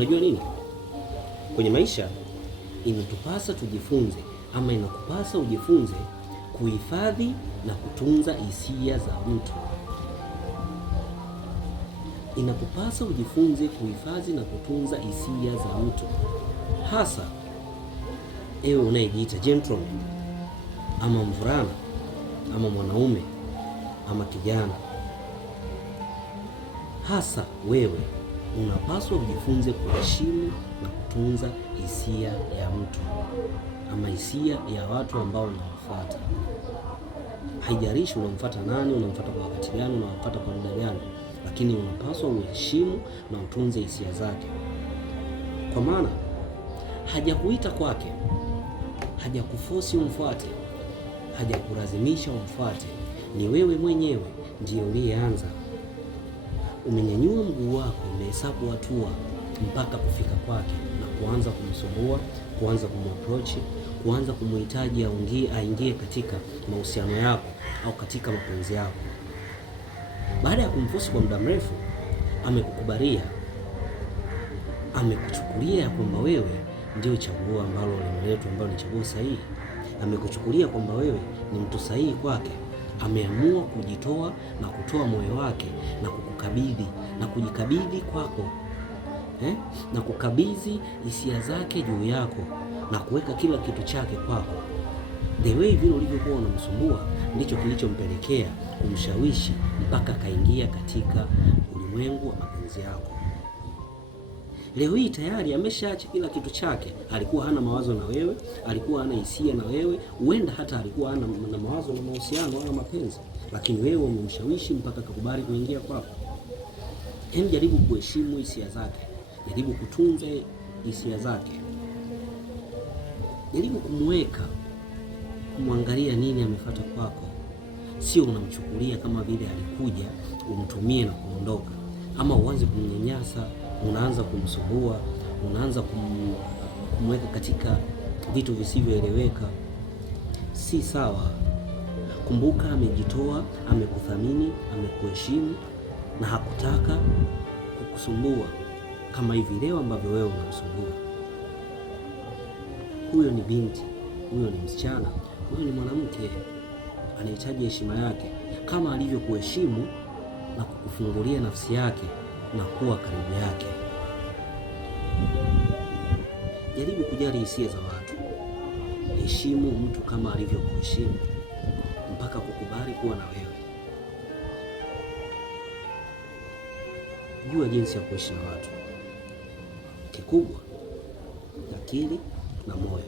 Unajua nini? Kwenye maisha inatupasa tujifunze, ama inakupasa ujifunze kuhifadhi na kutunza hisia za mtu. Inakupasa ujifunze kuhifadhi na kutunza hisia za mtu, hasa ewe unayejiita gentleman, ama mvulana, ama mwanaume, ama kijana. Hasa wewe unapaswa ujifunze kuheshimu na kutunza hisia ya mtu, ama hisia ya watu ambao unawafuata. Haijalishi unamfuata nani, unamfuata kwa wakati gani, unamfuata kwa muda gani, lakini unapaswa uheshimu na utunze hisia zake, kwa maana hajakuita kwake, hajakufosi umfuate, hajakulazimisha umfuate. Ni wewe mwenyewe ndiye uliyeanza. Umenyanyua mguu wako, umehesabu hatua mpaka kufika kwake na kuanza kumsumbua, kuanza kumapproach, kuanza kumhitaji aingie katika mahusiano yako au katika mapenzi yako. Baada ya kumfosi kwa muda mrefu, amekukubalia, amekuchukulia ya kwamba wewe ndio chaguo ambalo limeletwa, ambalo ni chaguo sahihi. Amekuchukulia kwamba wewe ni mtu sahihi kwake. Ameamua kujitoa na kutoa moyo wake na kukukabidhi na kujikabidhi kwako, na kukabidhi hisia zake juu yako na kuweka kila kitu chake kwako. The way vile ulivyokuwa unamsumbua ndicho kilichompelekea kumshawishi mpaka kaingia katika ulimwengu wa mapenzi yako. Leo hii tayari ameshaacha kila kitu chake. Alikuwa hana mawazo na wewe, alikuwa hana hisia na wewe, huenda hata alikuwa hana mawazo na mahusiano wala mapenzi, lakini wewe umemshawishi mpaka kakubali kuingia kwako. Jaribu kuheshimu hisia zake, jaribu kutunza hisia zake, jaribu kumweka, kumwangalia nini amefuata kwako. Sio unamchukulia kama vile alikuja umtumie na kuondoka, ama uanze kumnyanyasa, unaanza kumsumbua, unaanza kumweka katika vitu visivyoeleweka. Si sawa. Kumbuka, amejitoa, amekuthamini, amekuheshimu na hakutaka kukusumbua kama hivi leo ambavyo wewe unamsumbua. Huyo ni binti, huyo ni msichana, huyo ni mwanamke, anahitaji heshima yake kama alivyokuheshimu na kukufungulia nafsi yake na kuwa karibu yake. Jaribu kujali hisia za watu. Heshimu mtu kama alivyokuheshimu mpaka kukubali kuwa na wewe. Jua jinsi ya kuishi na watu. Kikubwa akili na moyo.